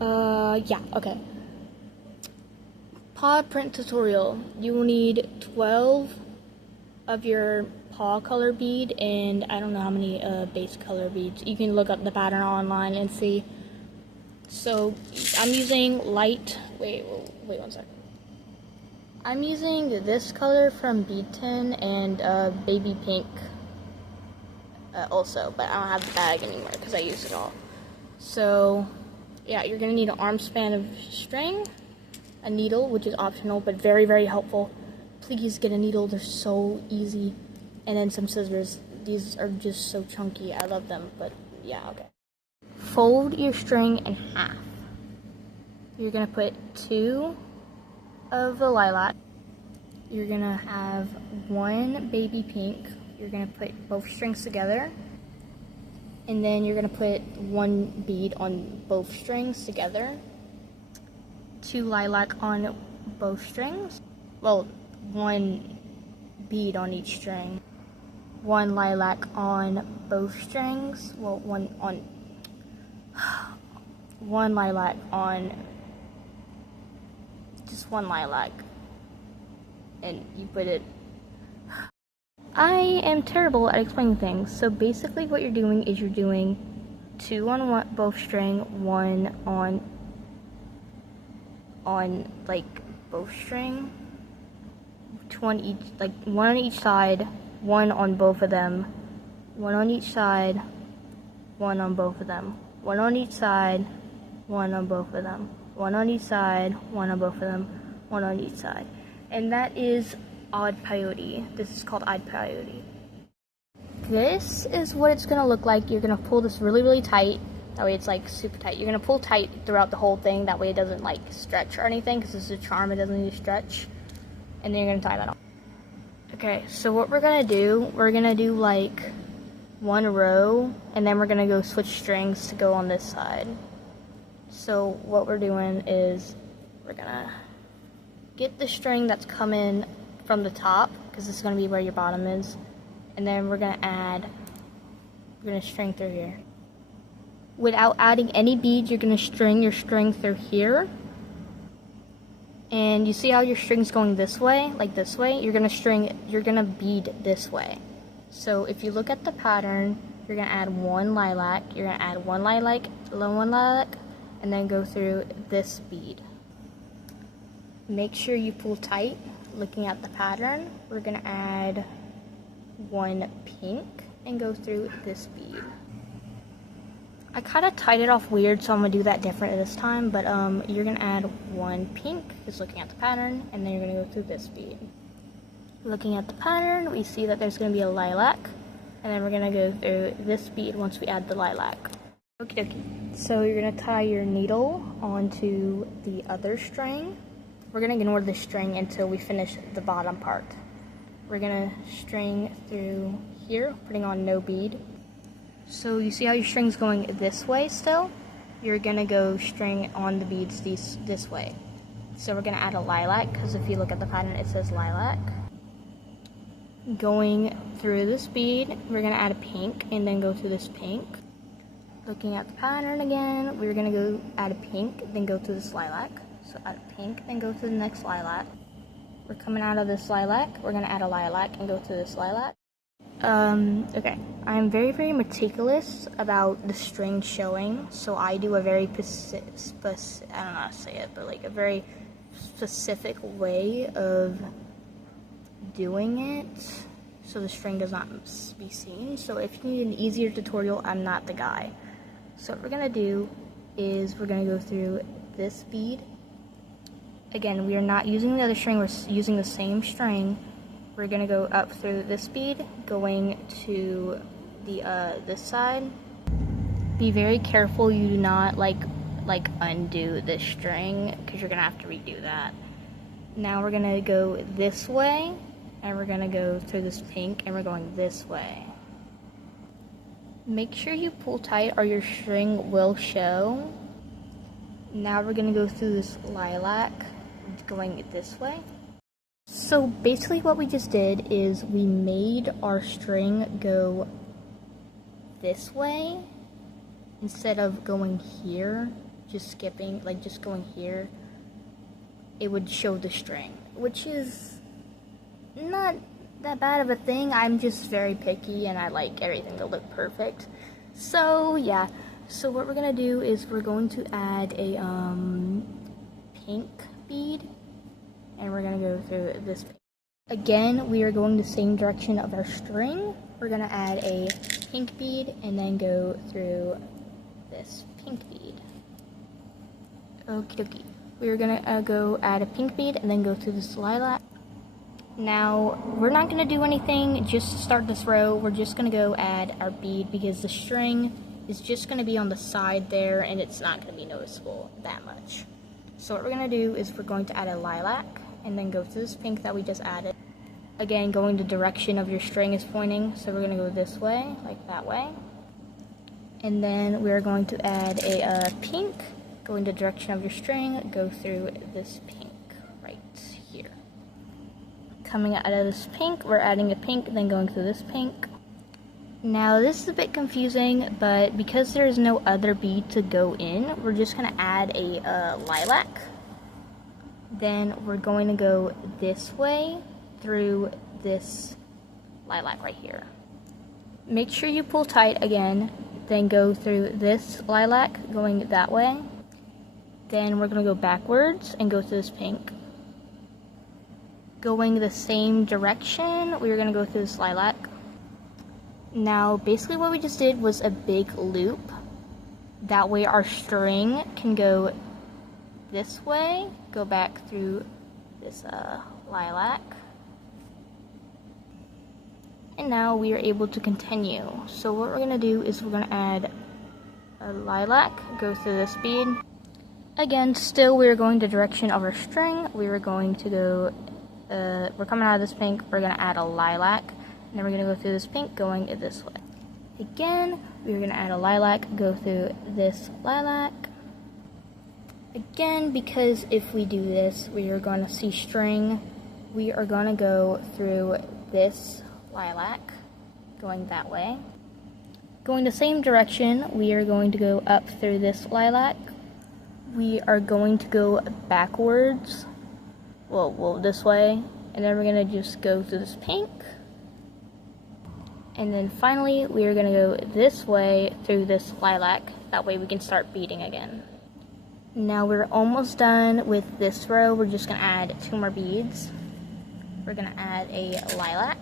Yeah, okay. Paw print tutorial. You will need 12 of your paw color bead and I don't know how many base color beads. You can look up the pattern online and see. So I'm using light, wait 1 second. I'm using this color from Bead Tin and baby pink also, but I don't have the bag anymore because I used it all. So yeah, you're gonna need an arm span of string, a needle, which is optional but very, very helpful. Please get a needle, they're so easy. And then some scissors. These are just so chunky, I love them, but yeah, okay. Fold your string in half. You're gonna put 2 of the lilac. You're gonna have 1 baby pink. You're gonna put both strings together. And then you're gonna put 1 bead on both strings together. 2 lilac on both strings. Well, 1 bead on each string. 1 lilac on both strings. Well, 1 lilac on just 1 lilac. And you put it. I am terrible at explaining things. So basically what you're doing is you're doing 2 on both string, 1 on like both string, 1 on each, like 1 on each side, 1 on both of them, 1 on each side, 1 on both of them, 1 on each side, 1 on both of them, 1 on each side, 1 on both of them, 1 on each side. And that is odd peyote. This is called odd peyote. This is what it's gonna look like. You're gonna pull this really, really tight. That way it's like super tight. You're gonna pull tight throughout the whole thing. That way it doesn't like stretch or anything because this is a charm. It doesn't need to stretch. And then you're gonna tie that on. Okay, so what we're gonna do like 1 row and then we're gonna go switch strings to go on this side. So what we're doing is we're gonna get the string that's coming from the top because this is gonna be where your bottom is, and then we're gonna string through here. Without adding any beads, you're gonna string your string through here. And you see how your string's going this way, like this way? You're gonna bead this way. So if you look at the pattern, you're gonna add 1 lilac, you're gonna add 1 lilac, 1 lilac, and then go through this bead. Make sure you pull tight. Looking at the pattern, we're gonna add 1 pink and go through this bead. I kind of tied it off weird, so I'm gonna do that different this time, but you're gonna add 1 pink, just looking at the pattern, and then you're gonna go through this bead. Looking at the pattern, we see that there's gonna be a lilac, and then we're gonna go through this bead once we add the lilac. Okie dokie. So you're gonna tie your needle onto the other string. We're gonna ignore the string until we finish the bottom part. We're gonna string through here, putting on no bead. So you see how your string's going this way still? You're gonna go string on the beads this way. So we're gonna add a lilac, because if you look at the pattern it says lilac. Going through this bead, we're gonna add a pink and then go through this pink. Looking at the pattern again, we're gonna go add a pink, then go through this lilac. So add a pink, then go to the next lilac. We're coming out of this lilac, we're gonna add a lilac and go through this lilac. Okay, I'm very, very meticulous about the string showing, so I do a very I don't know how to say it, but like a very specific way of doing it, so the string does not be seen. So if you need an easier tutorial, I'm not the guy. So what we're gonna do is we're gonna go through this bead. Again, we are not using the other string, we're using the same string. We're gonna go up through this bead, going to the this side. Be very careful you do not like undo this string, because you're gonna have to redo that. Now we're gonna go this way, and we're gonna go through this pink, and we're going this way. Make sure you pull tight or your string will show. Now we're gonna go through this lilac, going this way. So basically what we just did is we made our string go this way instead of going here. just skipping, like just going here, it would show the string, which is not that bad of a thing. I'm just very picky and I like everything to look perfect. So yeah, so what we're gonna do is we're going to add a pink bead, and we're gonna go through this. Again, we are going the same direction of our string. We're gonna add a pink bead and then go through this pink bead. Okie dokie. We're gonna go add a pink bead and then go through this lilac. Now, we're not gonna do anything just to start this row. We're just gonna go add our bead because the string is just gonna be on the side there and it's not gonna be noticeable that much. So what we're gonna do is we're going to add a lilac and then go through this pink that we just added. Again, going the direction of your string is pointing, so we're gonna go this way, like that way. And then we're going to add a pink, going the direction of your string, go through this pink right here. Coming out of this pink, we're adding a pink, then going through this pink. Now this is a bit confusing, but because there is no other bead to go in, we're just gonna add a lilac. Then we're going to go this way through this lilac right here. Make sure you pull tight again, then go through this lilac going that way. Then we're going to go backwards and go through this pink. Going the same direction, we're going to go through this lilac. Now basically what we just did was a big loop. That way our string can go this way, go back through this lilac. And now we are able to continue. So what we're going to do is we're going to add a lilac, go through this bead. Again, still we're going the direction of our string. We are going to go, we're coming out of this pink, we're going to add a lilac, and then we're going to go through this pink going this way. Again, we're going to add a lilac, go through this lilac. Again, because if we do this, we are going to see string. We are going to go through this lilac, going that way. Going the same direction, we are going to go up through this lilac. We are going to go backwards, well this way, and then we're going to just go through this pink. And then finally, we are going to go this way through this lilac. That way we can start beading again. Now we're almost done with this row. We're just going to add 2 more beads. We're going to add a lilac.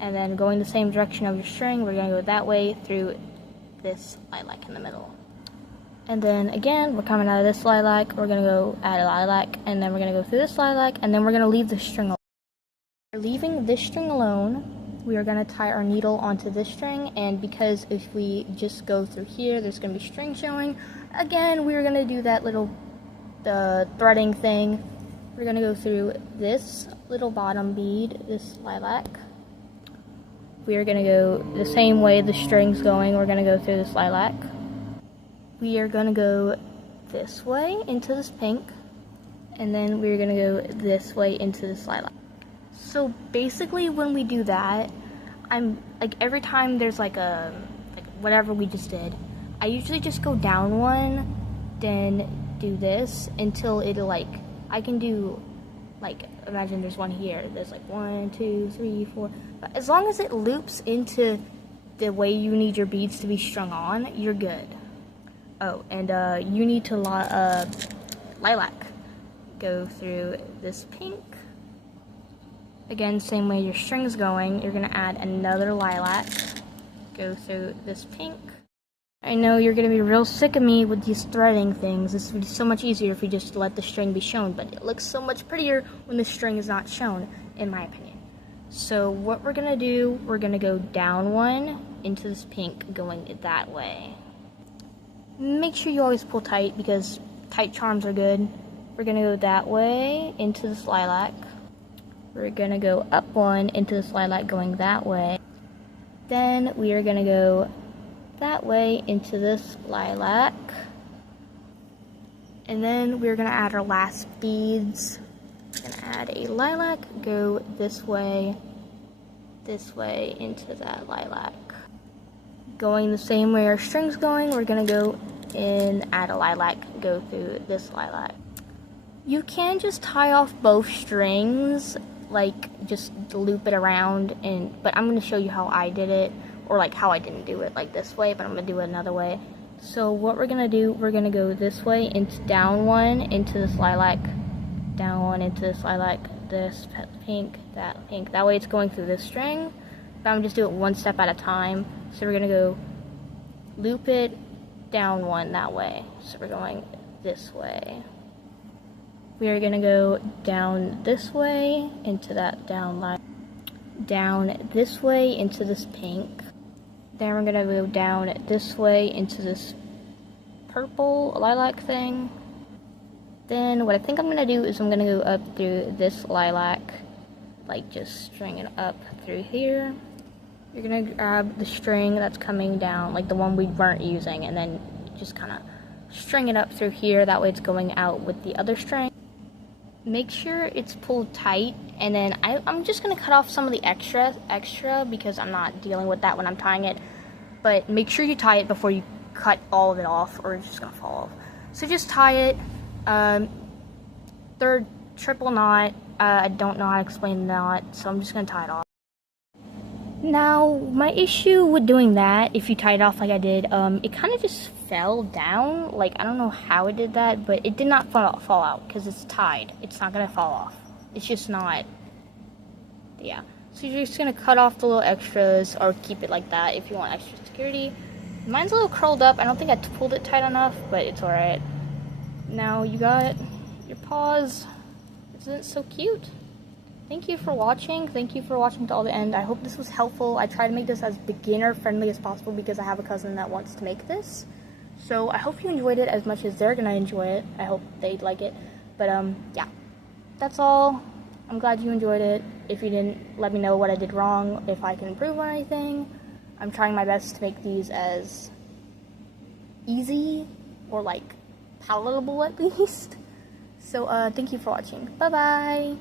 And then going the same direction of your string, we're going to go that way through this lilac in the middle. And then again, we're coming out of this lilac, we're going to go add a lilac, and then we're going to go through this lilac, and then we're going to leave the string alone. We're leaving this string alone. We are going to tie our needle onto this string, and because if we just go through here, there's going to be string showing. Again, we're going to do that little threading thing. We're going to go through this little bottom bead, this lilac. We are going to go the same way the string's going. We're going to go through this lilac. We are going to go this way into this pink, and then we're going to go this way into this lilac. So basically when we do that, I'm like every time there's like whatever we just did, I usually just go down one, then do this until it I can do imagine there's one here. There's 1, 2, 3, 4. But as long as it loops into the way you need your beads to be strung on, you're good. Oh, and you need to lilac. Go through this pink. Again, same way your string's going, you're gonna add another lilac. Go through this pink. I know you're gonna be real sick of me with these threading things. This would be so much easier if we just let the string be shown, but it looks so much prettier when the string is not shown, in my opinion. So what we're gonna do, we're gonna go down one into this pink, going that way. Make sure you always pull tight because tight charms are good. We're gonna go that way into this lilac. We're gonna go up one into this lilac going that way. Then we are gonna go that way into this lilac. And then we're gonna add our last beads. We're gonna add a lilac, go this way into that lilac. Going the same way our string's going, we're gonna go and add a lilac, go through this lilac. You can just tie off both strings, like just loop it around, but I'm going to show you how I did it, or like how I didn't do it like this way, but I'm going to do it another way. So what we're going to do, we're going to go this way, into down one, into this lilac, down one, into this lilac, this pink, that way it's going through this string, but I'm just do it one step at a time. So we're going to go loop it, down one that way, so we're going this way. We are going to go down this way into that down line, down this way into this pink, then we're going to go down this way into this purple lilac thing. Then what I think I'm going to do is I'm going to go up through this lilac, like just string it up through here. You're going to grab the string that's coming down, like the one we weren't using, and then just kind of string it up through here, that way it's going out with the other string. Make sure it's pulled tight, and then I'm just going to cut off some of the extra because I'm not dealing with that when I'm tying it, but make sure you tie it before you cut all of it off, or it's just going to fall off. So just tie it, third triple knot. I don't know how to explain the knot, so I'm just going to tie it off. Now, my issue with doing that, if you tie it off like I did, it kind of just fell down. Like, I don't know how it did that, but it did not fall out because it's tied. It's not going to fall off. It's just not, yeah. So you're just going to cut off the little extras, or keep it like that if you want extra security. Mine's a little curled up. I don't think I pulled it tight enough, but it's alright. Now you got your paws. Isn't it so cute? Thank you for watching. Thank you for watching to all the end. I hope this was helpful. I try to make this as beginner friendly as possible because I have a cousin that wants to make this. So I hope you enjoyed it as much as they're gonna enjoy it. I hope they like it. But yeah, that's all. I'm glad you enjoyed it. If you didn't, let me know what I did wrong, if I can improve on anything. I'm trying my best to make these as easy or like palatable at least. So thank you for watching. Bye bye.